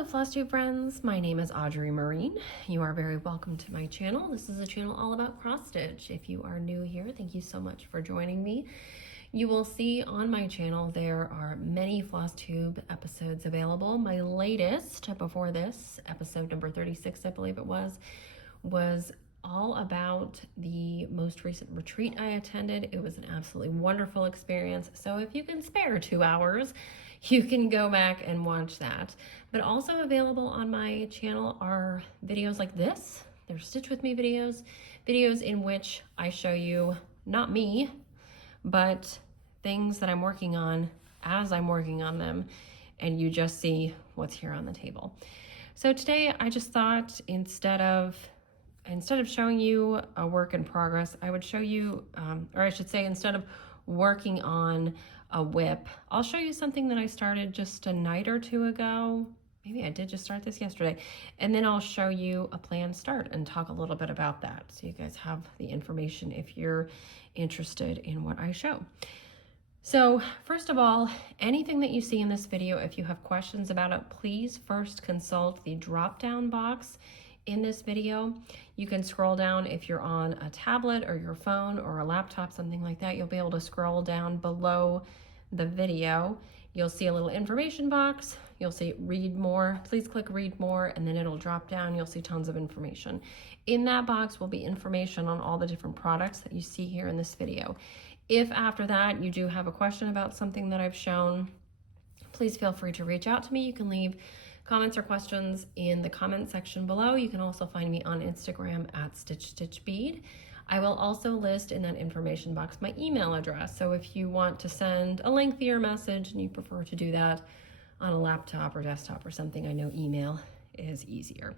Hello Flosstube friends, my name is Audrey Marine. You are very welcome to my channel. This is a channel all about cross stitch. If you are new here, thank you so much for joining me. You will see on my channel there are many Flosstube episodes available. My latest, before this, episode number 36 I believe it was all about the most recent retreat I attended. It was an absolutely wonderful experience. So if you can spare 2 hours, you can go back and watch that. But also available on my channel are videos like this. They're Stitch With Me videos in which I show you, not me, but things that I'm working on as I'm working on them, and you just see what's here on the table. So today I just thought instead of showing you a work in progress, I would show you, or I should say instead of working on a whip, I'll show you something that I started just a night or two ago. Maybe I did just start this yesterday. And then I'll show you a planned start and talk a little bit about that, so you guys have the information if you're interested in what I show. So first of all, anything that you see in this video, if you have questions about it, please first consult the drop-down box in this video. You can scroll down if you're on a tablet or your phone or a laptop, something like that. You'll be able to scroll down below the video. You'll see a little information box. You'll see read more. Please click read more, and then it'll drop down. You'll see tons of information. In that box will be information on all the different products that you see here in this video. If after that you do have a question about something that I've shown, please feel free to reach out to me. You can leave comments or questions in the comment section below. You can also find me on Instagram at @StitchStitchBead. I will also list in that information box my email address. So if you want to send a lengthier message and you prefer to do that on a laptop or desktop or something, I know email is easier.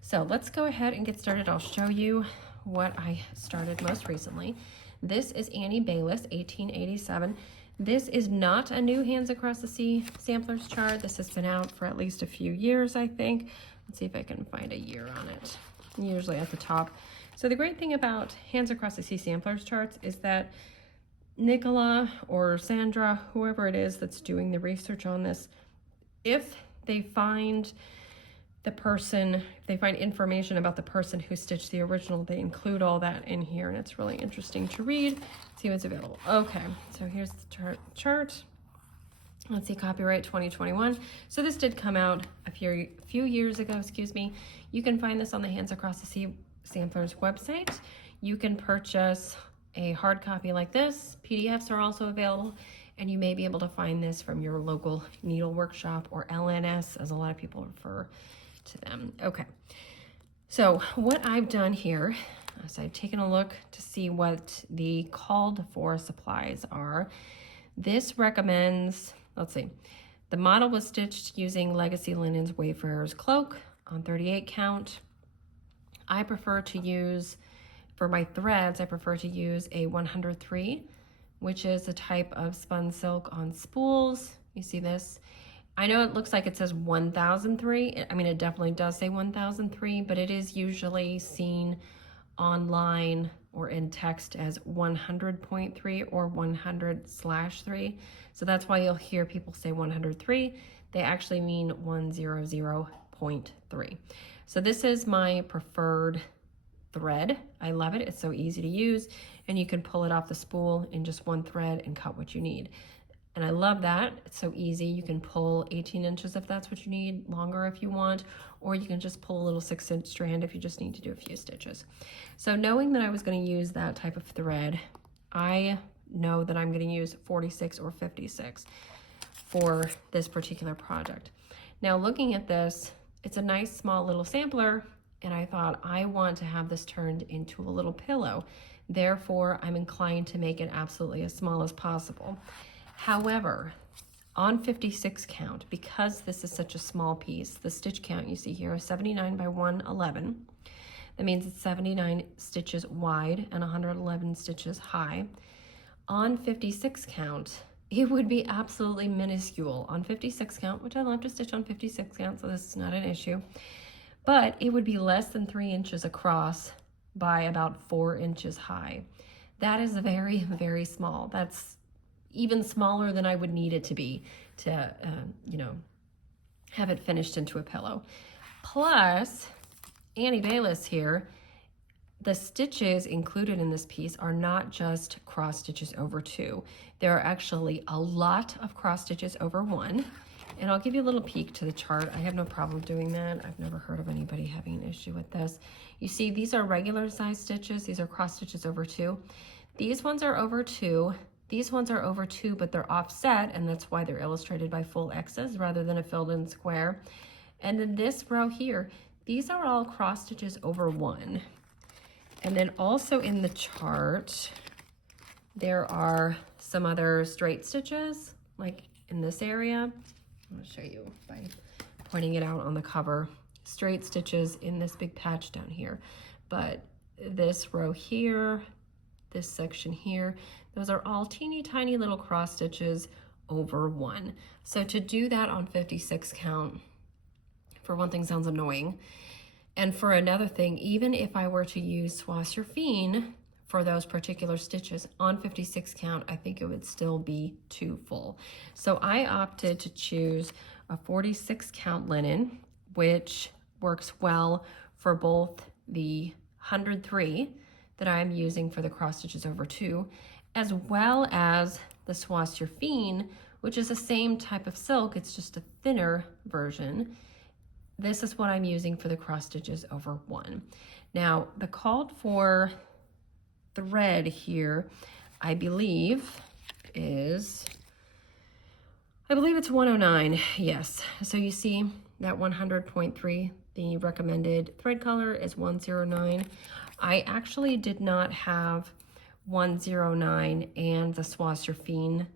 So let's go ahead and get started. I'll show you what I started most recently. This is Annie Bayliss, 1887. This is not a new Hands Across the Sea samplers chart. This has been out for at least a few years, I think. Let's see if I can find a year on it. Usually at the top. So the great thing about Hands Across the Sea samplers charts is that Nicola or Sandra, whoever it is that's doing the research on this, if they find information about the person who stitched the original, they include all that in here, and it's really interesting to read, see what's available. Okay, so here's the chart. Let's see, copyright 2021. So this did come out a few years ago, excuse me. You can find this on the Hands Across the Sea Samplers website. You can purchase a hard copy like this. PDFs are also available, and you may be able to find this from your local needle workshop, or LNS, as a lot of people refer to them. Okay, so what I've done here is I've taken a look to see what the called for supplies are. This recommends, let's see, the model was stitched using Legacy Linen's Wayfarer's Cloak on 38 count. I prefer to use, for my threads, I prefer to use a 103, which is a type of spun silk on spools. You see this? I know it looks like it says 1003. I mean, it definitely does say 1003, but it is usually seen online or in text as 100.3 or 100/3. So that's why you'll hear people say 103. They actually mean 100.3. So this is my preferred thread. I love it. It's so easy to use, and you can pull it off the spool in just one thread and cut what you need. And I love that. It's so easy. You can pull 18 inches if that's what you need, longer if you want, or you can just pull a little 6-inch strand if you just need to do a few stitches. So knowing that I was going to use that type of thread, I know that I'm going to use 46 or 56 for this particular project. Now looking at this, it's a nice small little sampler, and I thought I want to have this turned into a little pillow. Therefore, I'm inclined to make it absolutely as small as possible. However, on 56 count, because this is such a small piece, the stitch count you see here is 79 by 111. That means it's 79 stitches wide and 111 stitches high. On 56 count, it would be absolutely minuscule on 56 count, which I love to stitch on 56 count, so this is not an issue. But it would be less than 3 inches across by about 4 inches high. That is very, very small. That's even smaller than I would need it to be to, have it finished into a pillow. Plus, Annie Bayless here, the stitches included in this piece are not just cross stitches over 2. There are actually a lot of cross stitches over 1. And I'll give you a little peek to the chart. I have no problem doing that. I've never heard of anybody having an issue with this. You see, these are regular size stitches. These are cross stitches over 2. These ones are over 2. These ones are over 2, but they're offset, and that's why they're illustrated by full X's rather than a filled in square. And then this row here, these are all cross stitches over 1. And then also in the chart, there are some other straight stitches, like in this area. I'm going to show you by pointing it out on the cover. Straight stitches in this big patch down here. But this row here, this section here, those are all teeny tiny little cross stitches over 1. So to do that on 56 count, for one thing, sounds annoying. And for another thing, even if I were to use Soie sur Fin for those particular stitches on 56 count, I think it would still be too full. So I opted to choose a 46 count linen, which works well for both the 103 that I'm using for the cross stitches over 2, as well as the Soie sur Fin, which is the same type of silk, it's just a thinner version. This is what I'm using for the cross stitches over 1. Now, the called for thread here, I believe it's 109, yes. So you see that 100.3, the recommended thread color is 109. I actually did not have 109 and the Soie sur Fin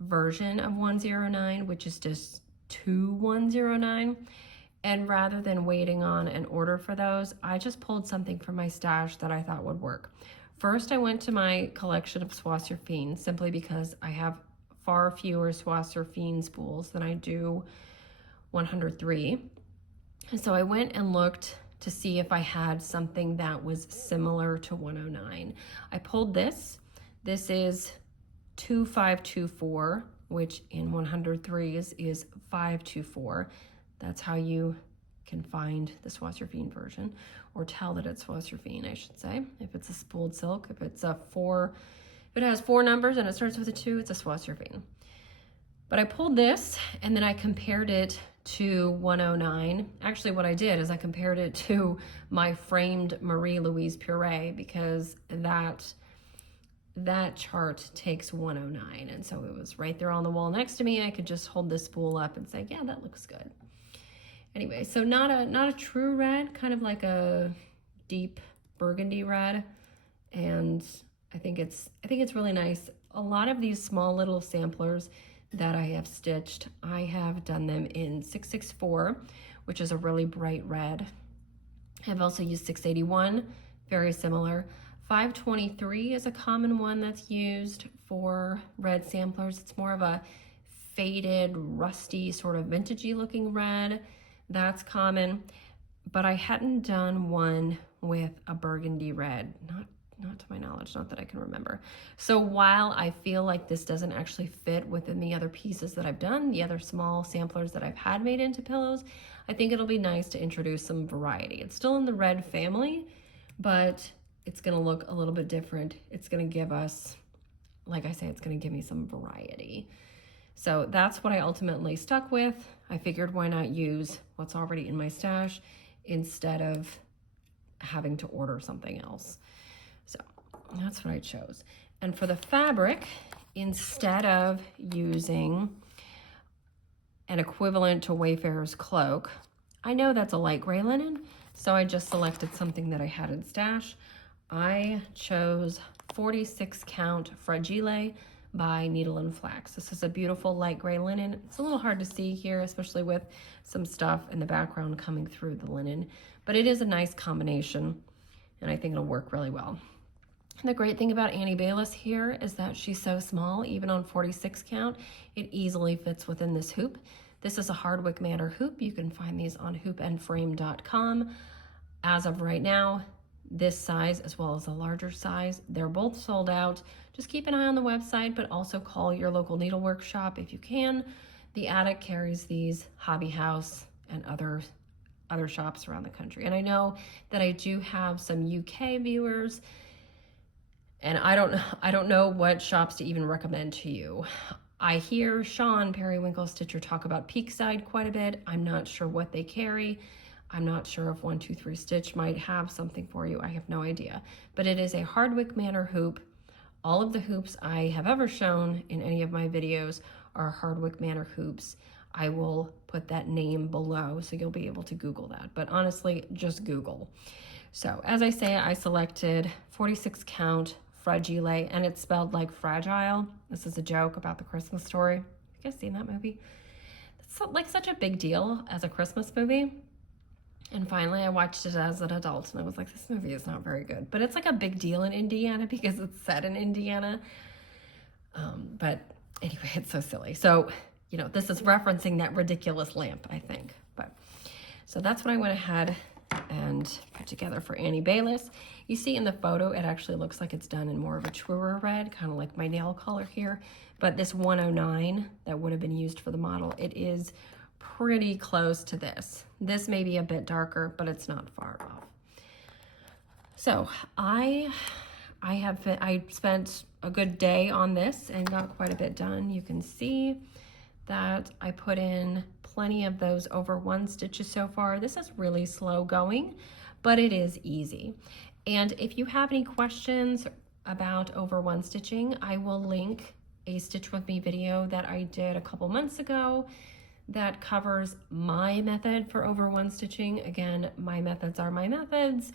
version of 109, which is just 2109. And rather than waiting on an order for those, I just pulled something from my stash that I thought would work. First, I went to my collection of Soie sur Fin simply because I have far fewer Soie sur Fin spools than I do 103. And so I went and looked to see if I had something that was similar to 109. I pulled this. This is 2524, which in 103 is 524. That's how you can find the Soie sur Fin version, or tell that it's Soie sur Fin, I should say. If it's a spooled silk, if it has 4 numbers and it starts with a 2, it's a Soie sur Fin. But I pulled this and then I compared it to 109. Actually, what I did is I compared it to my framed Marie Louise Puree, because that chart takes 109, and so it was right there on the wall next to me. I could just hold this spool up and say, yeah, that looks good. Anyway, so not a true red, kind of like a deep burgundy red, and I think it's really nice. A lot of these small little samplers that I have stitched, I have done them in 664, which is a really bright red. I've also used 681, very similar. 523 is a common one that's used for red samplers. It's more of a faded, rusty, sort of vintagey looking red. That's common, but I hadn't done one with a burgundy red, not to my knowledge, not that I can remember. So while I feel like this doesn't actually fit within the other pieces that I've done, the other small samplers that I've had made into pillows, I think it'll be nice to introduce some variety. It's still in the red family, but it's gonna look a little bit different. It's gonna give us, like I say, it's gonna give me some variety. So that's what I ultimately stuck with. I figured why not use what's already in my stash instead of having to order something else. So that's what I chose. And for the fabric, instead of using an equivalent to Wayfarer's Cloak, I know that's a light gray linen, so I just selected something that I had in stash. I chose 46 count Fragile by Needle and Flax. This is a beautiful light gray linen. It's a little hard to see here, especially with some stuff in the background coming through the linen, but it is a nice combination, and I think it'll work really well. The great thing about Annie Bayless here is that she's so small, even on 46 count, it easily fits within this hoop. This is a Hardwick Manor hoop. You can find these on hoopandframe.com. As of right now, this size as well as a larger size, they're both sold out. Just keep an eye on the website, but also call your local needlework shop if you can. The Attic carries these, Hobby House and other shops around the country. And I know that I do have some UK viewers, and I don't know what shops to even recommend to you. I hear Sean Periwinkle Stitcher talk about Peakside quite a bit. I'm not sure what they carry. I'm not sure if 123 Stitch might have something for you. I have no idea. But it is a Hardwick Manor hoop. All of the hoops I have ever shown in any of my videos are Hardwick Manor hoops. I will put that name below so you'll be able to Google that. But honestly, just Google. So as I say, I selected 46 count Fragile, and it's spelled like fragile. This is a joke about the Christmas Story. You guys seen that movie? It's like such a big deal as a Christmas movie. And finally I watched it as an adult and I was like, this movie is not very good. But it's like a big deal in Indiana because it's set in Indiana. But anyway, it's so silly. So, you know, this is referencing that ridiculous lamp, I think. But so that's what I went ahead and put together for Annie Bayliss. You see in the photo, it actually looks like it's done in more of a truer red, kind of like my nail color here. But this 109 that would have been used for the model, it is pretty close to this. This may be a bit darker, but it's not far off. So I spent a good day on this and got quite a bit done. You can see that I put in plenty of those over 1 stitches so far. This is really slow going, but it is easy. And if you have any questions about over 1 stitching, I will link a Stitch With Me video that I did a couple months ago that covers my method for over 1 stitching. Again, my methods are my methods.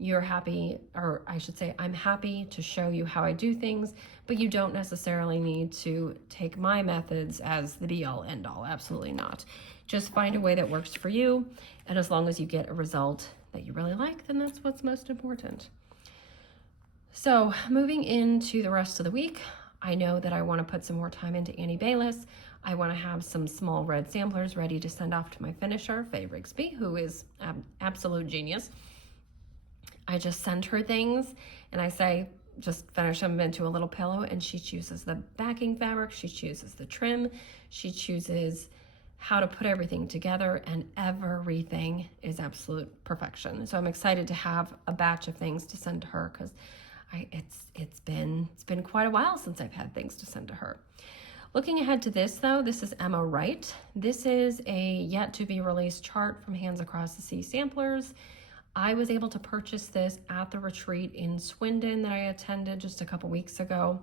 You're happy, or I should say, I'm happy to show you how I do things, but you don't necessarily need to take my methods as the be-all, end-all. Absolutely not. Just find a way that works for you, and as long as you get a result that you really like, then that's what's most important. So moving into the rest of the week, I know that I want to put some more time into Annie Bayliss. I want to have some small red samplers ready to send off to my finisher, Faye Rigsby, who is absolute genius. I just send her things and I say, just finish them into a little pillow, and she chooses the backing fabric, she chooses the trim, she chooses how to put everything together, and everything is absolute perfection. So I'm excited to have a batch of things to send to her because it's been quite a while since I've had things to send to her. Looking ahead to this though, this is Emma Wright. This is a yet to be released chart from Hands Across the Sea Samplers. I was able to purchase this at the retreat in Swindon that I attended just a couple weeks ago.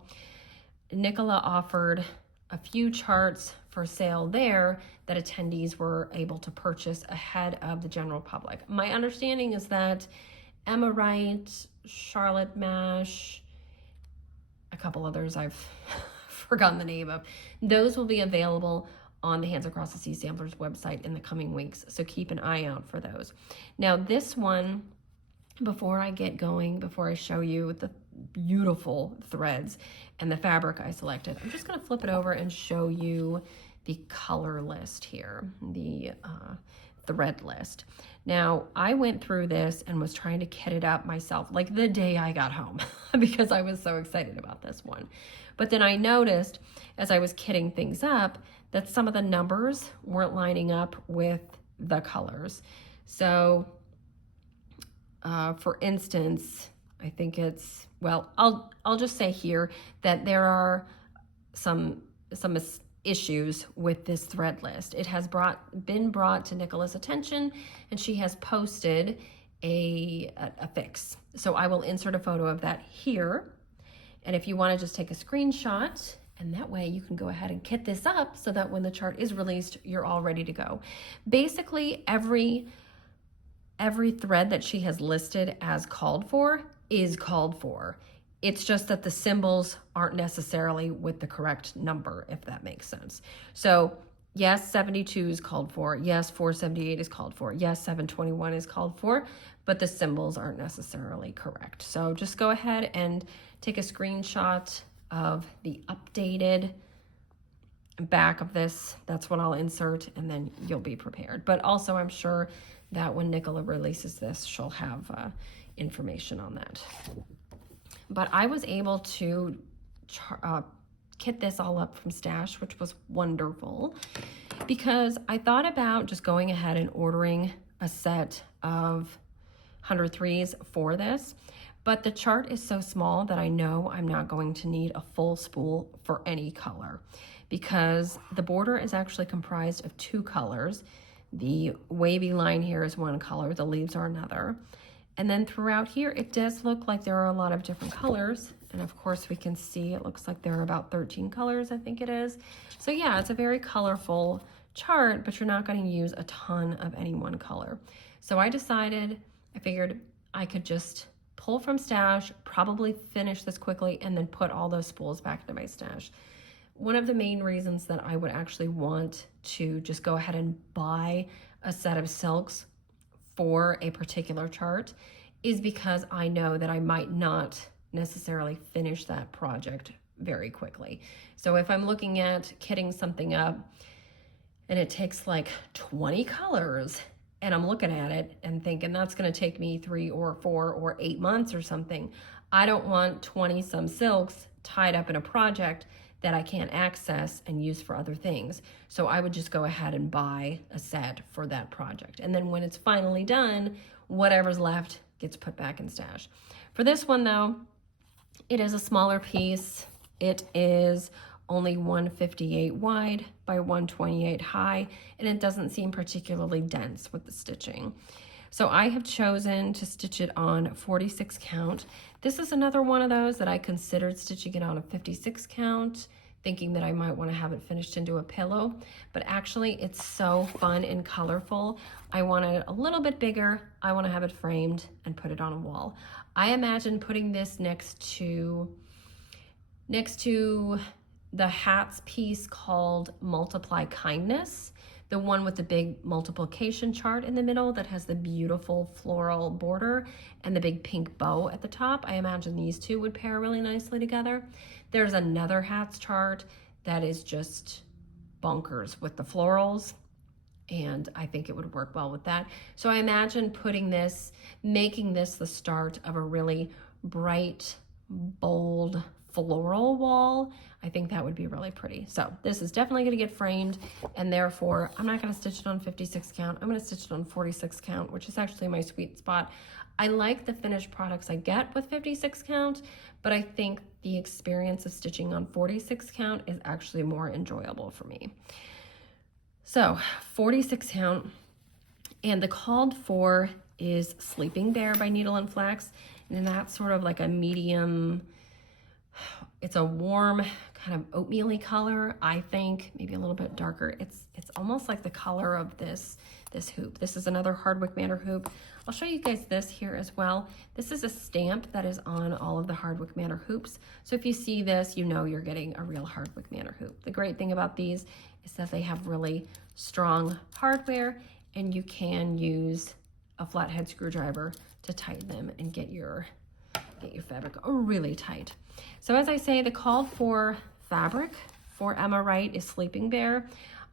Nicola offered a few charts for sale there that attendees were able to purchase ahead of the general public. My understanding is that Emma Wright, Charlotte Mash, a couple others I've forgotten the name of, those will be available on the Hands Across the Sea Samplers website in the coming weeks, so keep an eye out for those. Now this one, before I get going, before I show you the beautiful threads and the fabric I selected, I'm just going to flip it over and show you the color list here, the thread list. Now I went through this and was trying to kit it up myself like the day I got home because I was so excited about this one. But then I noticed as I was kitting things up that some of the numbers weren't lining up with the colors. So for instance, I think it's, well, I'll just say here that there are some issues with this thread list. It has been brought to Nicola's attention, and she has posted a fix. So I will insert a photo of that here. And if you want to just take a screenshot, and that way you can go ahead and kit this up so that when the chart is released, you're all ready to go. Basically, every thread that she has listed as called for is called for. It's just that the symbols aren't necessarily with the correct number, if that makes sense. So yes, 72 is called for. Yes, 478 is called for. Yes, 721 is called for, but the symbols aren't necessarily correct. So just go ahead and take a screenshot of the updated back of this. That's what I'll insert, and then you'll be prepared. But also I'm sure that when Nicola releases this, she'll have information on that. But I was able to kit this all up from stash, which was wonderful, because I thought about just going ahead and ordering a set of 103s for this, but the chart is so small that I know I'm not going to need a full spool for any color, because the border is actually comprised of 2 colors. The wavy line here is 1 color, the leaves are another. And then throughout here, it does look like there are a lot of different colors. And of course we can see it looks like there are about 13 colors, I think it is. So yeah, it's a very colorful chart, but you're not going to use a ton of any one color. So I figured I could just pull from stash, probably finish this quickly, and then put all those spools back into my stash. One of the main reasons that I would actually want to just go ahead and buy a set of silks for a particular chart is because I know that I might not necessarily finish that project very quickly. So if I'm looking at kitting something up and it takes like 20 colors, and I'm looking at it and thinking that's going to take me 3 or 4 or 8 months or something, I don't want 20 some silks tied up in a project that I can't access and use for other things. So I would just go ahead and buy a set for that project. And then when it's finally done, whatever's left gets put back in stash. For this one though, it is a smaller piece. It is only 158 wide by 128 high, and it doesn't seem particularly dense with the stitching. So I have chosen to stitch it on 46 count. This is another one of those that I considered stitching it on a 56 count, thinking that I might want to have it finished into a pillow, but actually it's so fun and colorful. I want it a little bit bigger. I want to have it framed and put it on a wall. I imagine putting this next to the hats piece called Multiply Kindness, the one with the big multiplication chart in the middle that has the beautiful floral border and the big pink bow at the top. I imagine these two would pair really nicely together. There's another hats chart that is just bonkers with the florals, and I think it would work well with that. So I imagine making this the start of a really bright, bold floral wall. I think that would be really pretty. So this is definitely going to get framed, and therefore I'm not going to stitch it on 56 count. I'm going to stitch it on 46 count, which is actually my sweet spot. I like the finished products I get with 56 count, but I think the experience of stitching on 46 count is actually more enjoyable for me. So 46 count, and the called for is Sleeping Bear by Needle and Flax, and that's sort of like a medium, it's a warm kind of oatmeal-y color, I think, maybe a little bit darker. It's almost like the color of this hoop. This is another Hardwick Manor hoop. I'll show you guys this here as well. This is a stamp that is on all of the Hardwick Manor hoops. So if you see this, you know you're getting a real Hardwick Manor hoop. The great thing about these is that they have really strong hardware, and you can use a flathead screwdriver to tighten them and get your fabric really tight. So as I say, the called for fabric for Emma Wright is Sleeping Bear.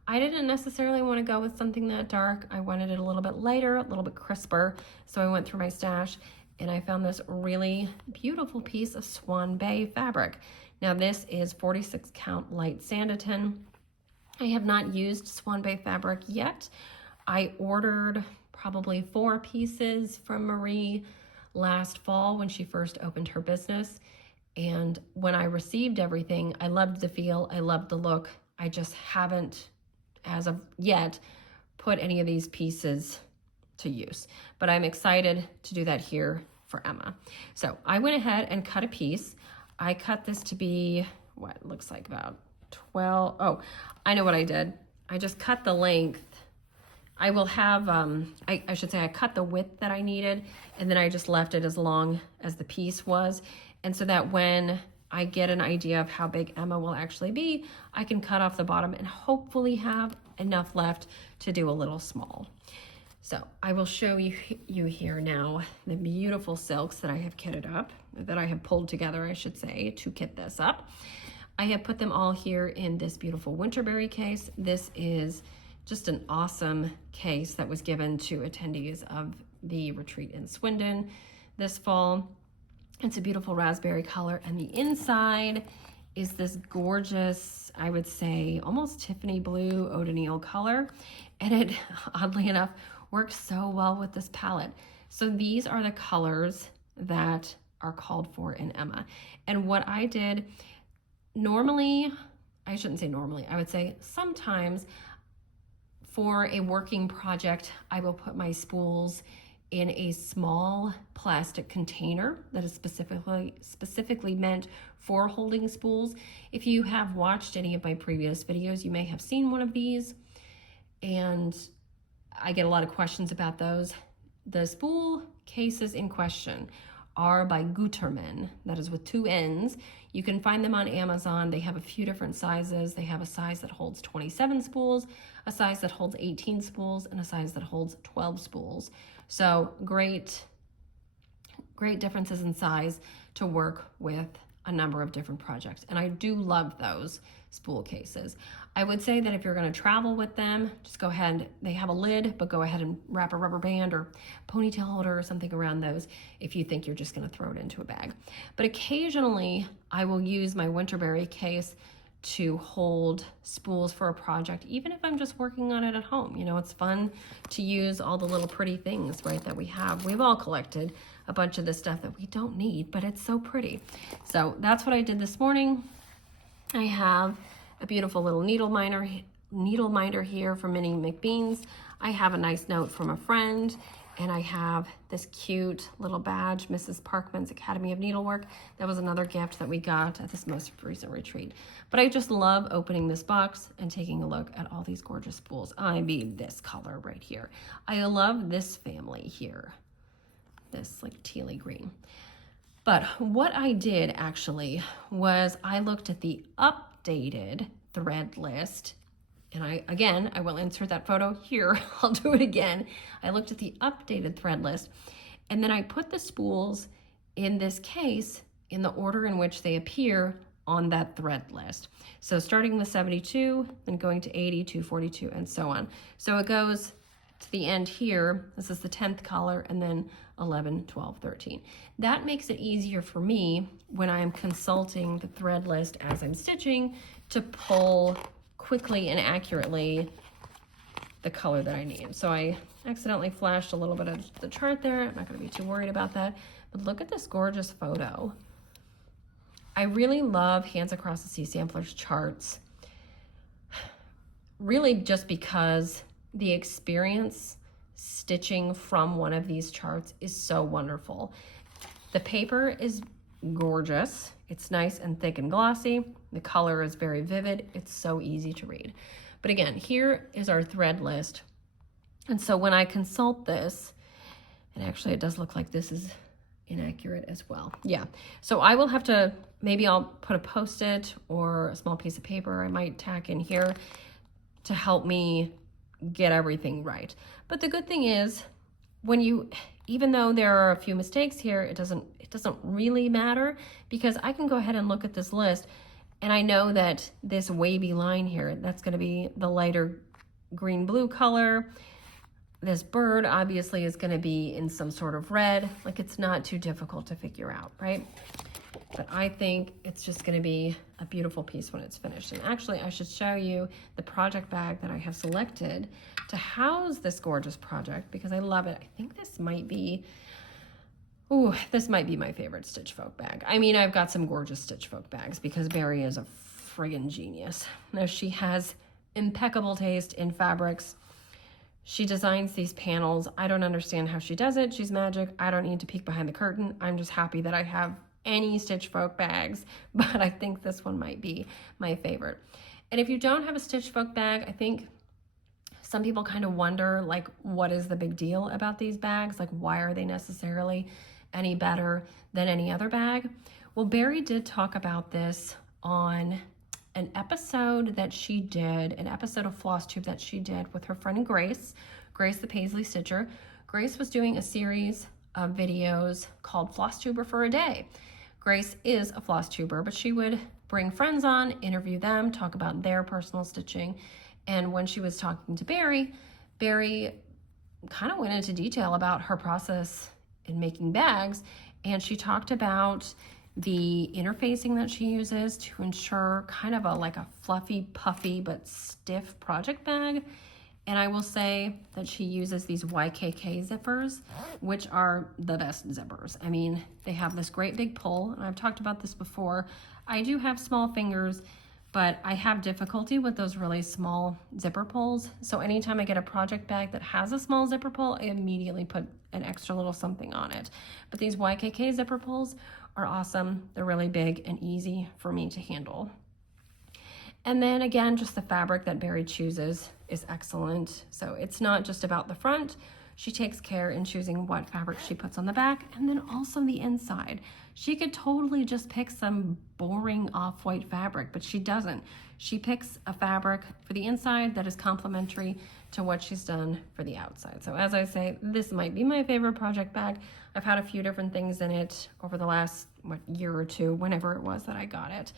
I didn't necessarily want to go with something that dark. I wanted it a little bit lighter, a little bit crisper. So I went through my stash and I found this really beautiful piece of Swan Bay fabric. Now this is 46 count light Sanditon. I have not used Swan Bay fabric yet. I ordered probably 4 pieces from Marie last fall when she first opened her business. And when I received everything, I loved the feel, I loved the look. I just haven't, as of yet, put any of these pieces to use. But I'm excited to do that here for Emma. So I went ahead and cut a piece. I cut this to be, what it looks like about 12, oh, I know what I did. I just cut the length. I will have, I should say I cut the width that I needed, and then I just left it as long as the piece was. And so that when I get an idea of how big Emma will actually be, I can cut off the bottom and hopefully have enough left to do a little small. So I will show you here now the beautiful silks that I have kitted up, that I have pulled together, I should say, to kit this up. I have put them all here in this beautiful Winterberry case. This is just an awesome case that was given to attendees of the retreat in Swindon this fall. It's a beautiful raspberry color, and the inside is this gorgeous, I would say, almost Tiffany blue eau de Nil color. And it, oddly enough, works so well with this palette. So these are the colors that are called for in Emma. And what I did, normally, I shouldn't say normally, I would say sometimes for a working project, I will put my spools in a small plastic container that is specifically meant for holding spools. If you have watched any of my previous videos, you may have seen one of these, and I get a lot of questions about those. The spool cases in question are by Gutermann, that is with 2 N's. You can find them on Amazon. They have a few different sizes. They have a size that holds 27 spools, a size that holds 18 spools, and a size that holds 12 spools. So great differences in size to work with a number of different projects. And I do love those spool cases. I would say that if you're going to travel with them, just go ahead, they have a lid, but go ahead and wrap a rubber band or ponytail holder or something around those if you think you're just going to throw it into a bag. But occasionally I will use my Winterberry case to hold spools for a project, even if I'm just working on it at home. You know, it's fun to use all the little pretty things, right, that we have. We've all collected a bunch of this stuff that we don't need, but it's so pretty. So that's what I did this morning. I have a beautiful little needle minder here from Minnie McBean's. I have a nice note from a friend, and I have this cute little badge, Mrs. Parkman's Academy of Needlework. That was another gift that we got at this most recent retreat. But I just love opening this box and taking a look at all these gorgeous spools. I mean, this color right here. I love this family here, this like tealy green. But what I did actually was I looked at the updated thread list, and I will insert that photo here. I'll do it again. I looked at the updated thread list, and then I put the spools in this case in the order in which they appear on that thread list. So starting with 72, then going to 80, 242, and so on. So it goes to the end here. This is the 10th color, and then 11, 12, 13. That makes it easier for me when I'm consulting the thread list as I'm stitching to pull quickly and accurately the color that I need. So I accidentally flashed a little bit of the chart there. I'm not going to be too worried about that. But look at this gorgeous photo. I really love Hands Across the Sea Samplers charts, really just because the experience stitching from one of these charts is so wonderful. The paper is gorgeous. It's nice and thick and glossy. The color is very vivid. It's so easy to read. But again, here is our thread list. And so when I consult this, and actually it does look like this is inaccurate as well. Yeah, so I will have to, maybe I'll put a Post-it or a small piece of paper I might tack in here to help me get everything right. But the good thing is, when you, even though there are a few mistakes here, it doesn't really matter, because I can go ahead and look at this list and I know that this wavy line here, that's going to be the lighter green blue color. This bird obviously is going to be in some sort of red. Like, it's not too difficult to figure out, right? But I think it's just going to be a beautiful piece when it's finished. And actually, I should show you the project bag that I have selected to house this gorgeous project, because I love it. I think this might be, this might be my favorite Stitch Folk bag. I mean, I've got some gorgeous Stitch Folk bags because Barry is a friggin' genius. Now, she has impeccable taste in fabrics. She designs these panels. I don't understand how she does it. She's magic. I don't need to peek behind the curtain. I'm just happy that I have any Stitch Folk bags, but I think this one might be my favorite. And if you don't have a Stitch Folk bag, I think some people kind of wonder, like, what is the big deal about these bags? Like, why are they necessarily any better than any other bag? Well, Barry did talk about this on an episode that she did, an episode of Flosstube that she did with her friend Grace the Paisley Stitcher. Grace was doing a series of videos called Flosstuber for a Day. Grace is a Flosstuber, but she would bring friends on, interview them, talk about their personal stitching. And when she was talking to Barry, Barry kind of went into detail about her process in making bags. And she talked about the interfacing that she uses to ensure kind of like a fluffy, puffy, but stiff project bag. And I will say that she uses these YKK zippers, which are the best zippers. I mean, they have this great big pull, and I've talked about this before. I do have small fingers, but I have difficulty with those really small zipper pulls. So anytime I get a project bag that has a small zipper pull, I immediately put an extra little something on it. But these YKK zipper pulls are awesome. They're really big and easy for me to handle. And then again, just the fabric that Barry chooses is excellent. So it's not just about the front. She takes care in choosing what fabric she puts on the back, and then also the inside. She could totally just pick some boring off-white fabric, but she doesn't. She picks a fabric for the inside that is complementary to what she's done for the outside. So as I say, this might be my favorite project bag. I've had a few different things in it over the last year or two, whenever it was that I got it.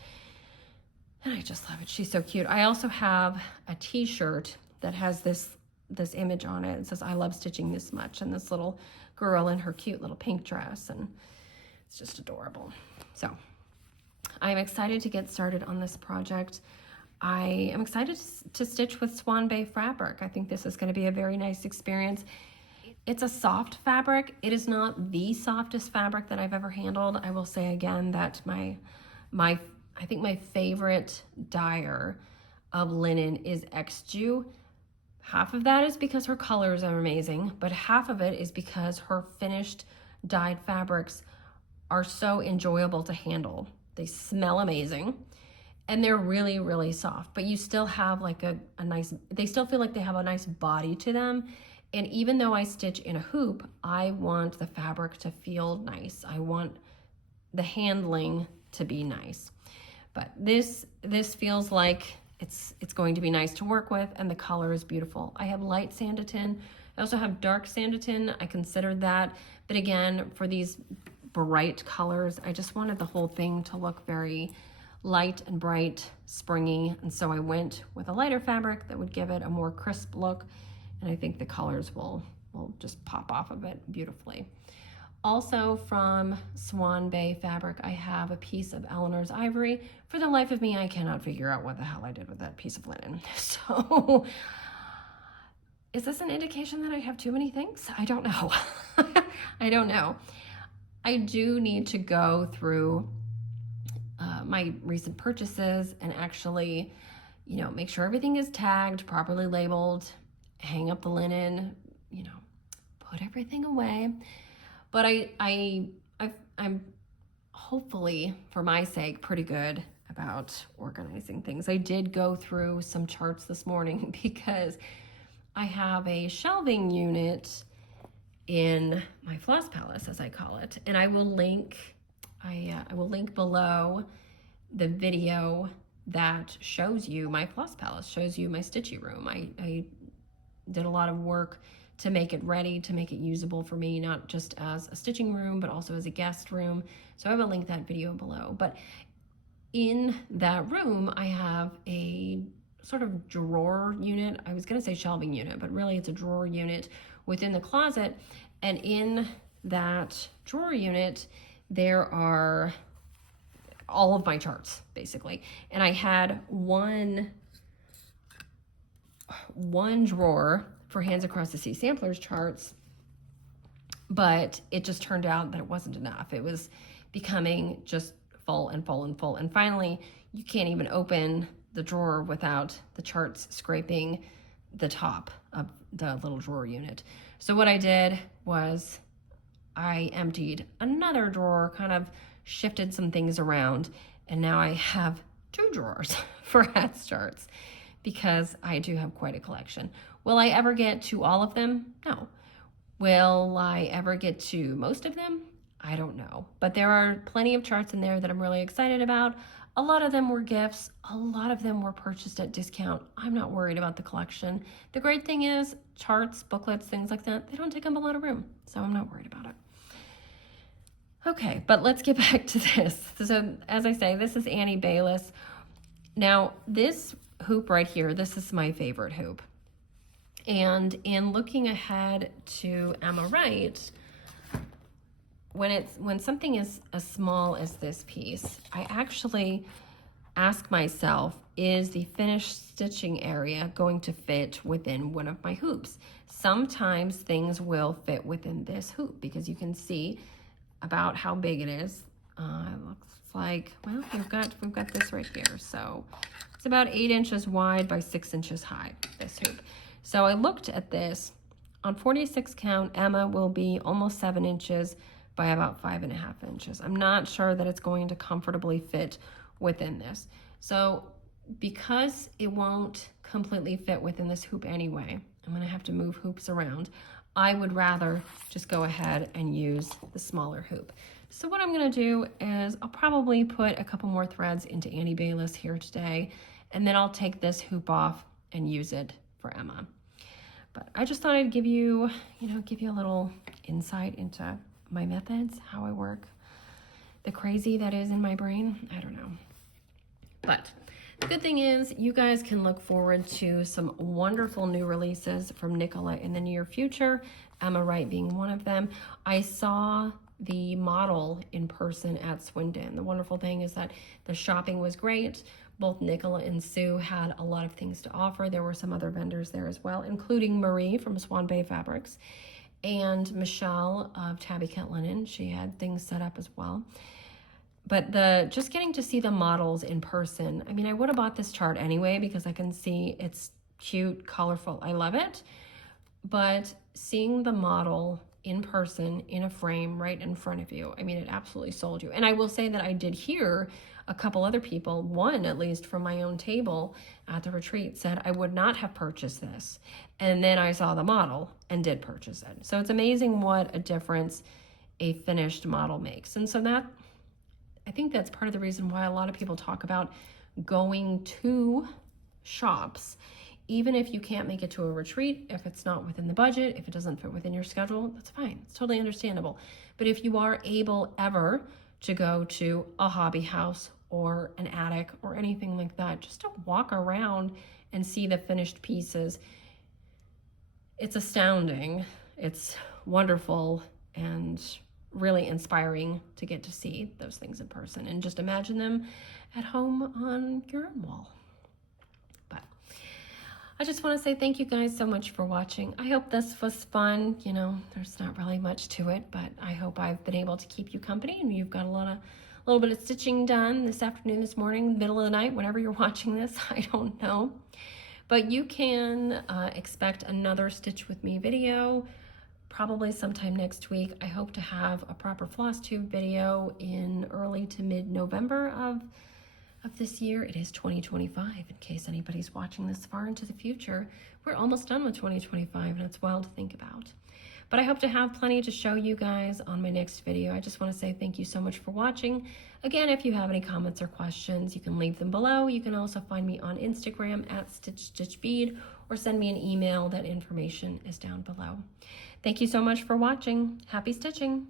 And I just love it. She's so cute. I also have a t-shirt that has this image on it. It says, "I love stitching this much," and this little girl in her cute little pink dress, and it's just adorable. So I'm excited to get started on this project. I am excited to stitch with Swan Bay fabric. I think this is going to be a very nice experience. It's a soft fabric. It is not the softest fabric that I've ever handled. I will say again that I think my favorite dyer of linen is XJU. Half of that is because her colors are amazing, but half of it is because her finished dyed fabrics are so enjoyable to handle. They smell amazing, and they're really, really soft, but you still have like a nice, they still feel like they have a nice body to them. And even though I stitch in a hoop, I want the fabric to feel nice. I want the handling to be nice. But this feels like it's going to be nice to work with, and the color is beautiful. I have light sanditon. I also have dark sanditon. I considered that, but again, for these bright colors, I just wanted the whole thing to look very light and bright, springy, and so I went with a lighter fabric that would give it a more crisp look, and I think the colors will just pop off of it beautifully. Also from Swan Bay fabric, I have a piece of Eleanor's Ivory. For the life of me, I cannot figure out what the hell I did with that piece of linen. So is this an indication that I have too many things? I don't know. I don't know. I do need to go through my recent purchases and actually, make sure everything is tagged, properly labeled, hang up the linen, put everything away. But I'm hopefully, for my sake, pretty good about organizing things. I did go through some charts this morning because I have a shelving unit in my floss palace, as I call it, and I will link below the video that shows you my floss palace, shows you my stitchy room. I did a lot of work to make it ready, to make it usable for me, not just as a stitching room, but also as a guest room. So I will link that video below. But in that room, I have a sort of drawer unit. I was gonna say shelving unit, but really it's a drawer unit within the closet. And in that drawer unit, there are all of my charts, basically. And I had one drawer for Hands Across the Sea Samplers charts, but it just turned out that it wasn't enough. It was becoming just full and full and full. And finally, you can't even open the drawer without the charts scraping the top of the little drawer unit. So what I did was I emptied another drawer, kind of shifted some things around, and now I have 2 drawers for hats charts because I do have quite a collection. Will I ever get to all of them? No. Will I ever get to most of them? I don't know. But there are plenty of charts in there that I'm really excited about. A lot of them were gifts. A lot of them were purchased at discount. I'm not worried about the collection. The great thing is charts, booklets, things like that, they don't take up a lot of room. So I'm not worried about it. Okay, but let's get back to this. So as I say, this is Annie Bayliss. Now this hoop right here, this is my favorite hoop. And in looking ahead to Emma Wright, when something is as small as this piece, I actually ask myself, is the finished stitching area going to fit within one of my hoops? Sometimes things will fit within this hoop because you can see about how big it is. It looks like, well, we've got this right here. So it's about 8 inches wide by 6 inches high, this hoop. So I looked at this. On 46 count, Emma will be almost 7 inches by about 5.5 inches. I'm not sure that it's going to comfortably fit within this. So because it won't completely fit within this hoop anyway, I'm gonna have to move hoops around. I would rather just go ahead and use the smaller hoop. So what I'm gonna do is I'll probably put a couple more threads into Annie Bayless here today, and then I'll take this hoop off and use it for Emma. But I just thought I'd give you a little insight into my methods, how I work, the crazy that is in my brain. I don't know. But the good thing is you guys can look forward to some wonderful new releases from Nicola in the near future, Emma Wright being one of them. I saw the model in person at Swindon. The wonderful thing is that the shopping was great. Both Nicola and Sue had a lot of things to offer. There were some other vendors there as well, including Marie from Swan Bay Fabrics and Michelle of Tabby Cat Linen. She had things set up as well. But just getting to see the models in person, I mean, I would have bought this chart anyway because I can see it's cute, colorful. I love it. But seeing the model in person, in a frame, right in front of you, I mean, it absolutely sold you. And I will say that I did hear a couple other people, one at least from my own table at the retreat, said I would not have purchased this. And then I saw the model and did purchase it. So it's amazing what a difference a finished model makes. And so I think that's part of the reason why a lot of people talk about going to shops, even if you can't make it to a retreat, if it's not within the budget, if it doesn't fit within your schedule, that's fine. It's totally understandable. But if you are able ever to go to a hobby house or an attic or anything like that, just to walk around and see the finished pieces, it's astounding. It's wonderful and really inspiring to get to see those things in person and just imagine them at home on your own wall. But I just want to say thank you guys so much for watching. I hope this was fun. You know, there's not really much to it, but I hope I've been able to keep you company and you've got a little bit of stitching done this afternoon, this morning, middle of the night, whenever you're watching this. I don't know. But you can expect another Stitch With Me video probably sometime next week. I hope to have a proper Flosstube video in early to mid-November of this year. It is 2025, in case anybody's watching this far into the future. We're almost done with 2025, and it's wild to think about. But I hope to have plenty to show you guys on my next video. I just want to say thank you so much for watching. Again, if you have any comments or questions, you can leave them below. You can also find me on Instagram at StitchStitchBead or send me an email. That information is down below. Thank you so much for watching. Happy stitching!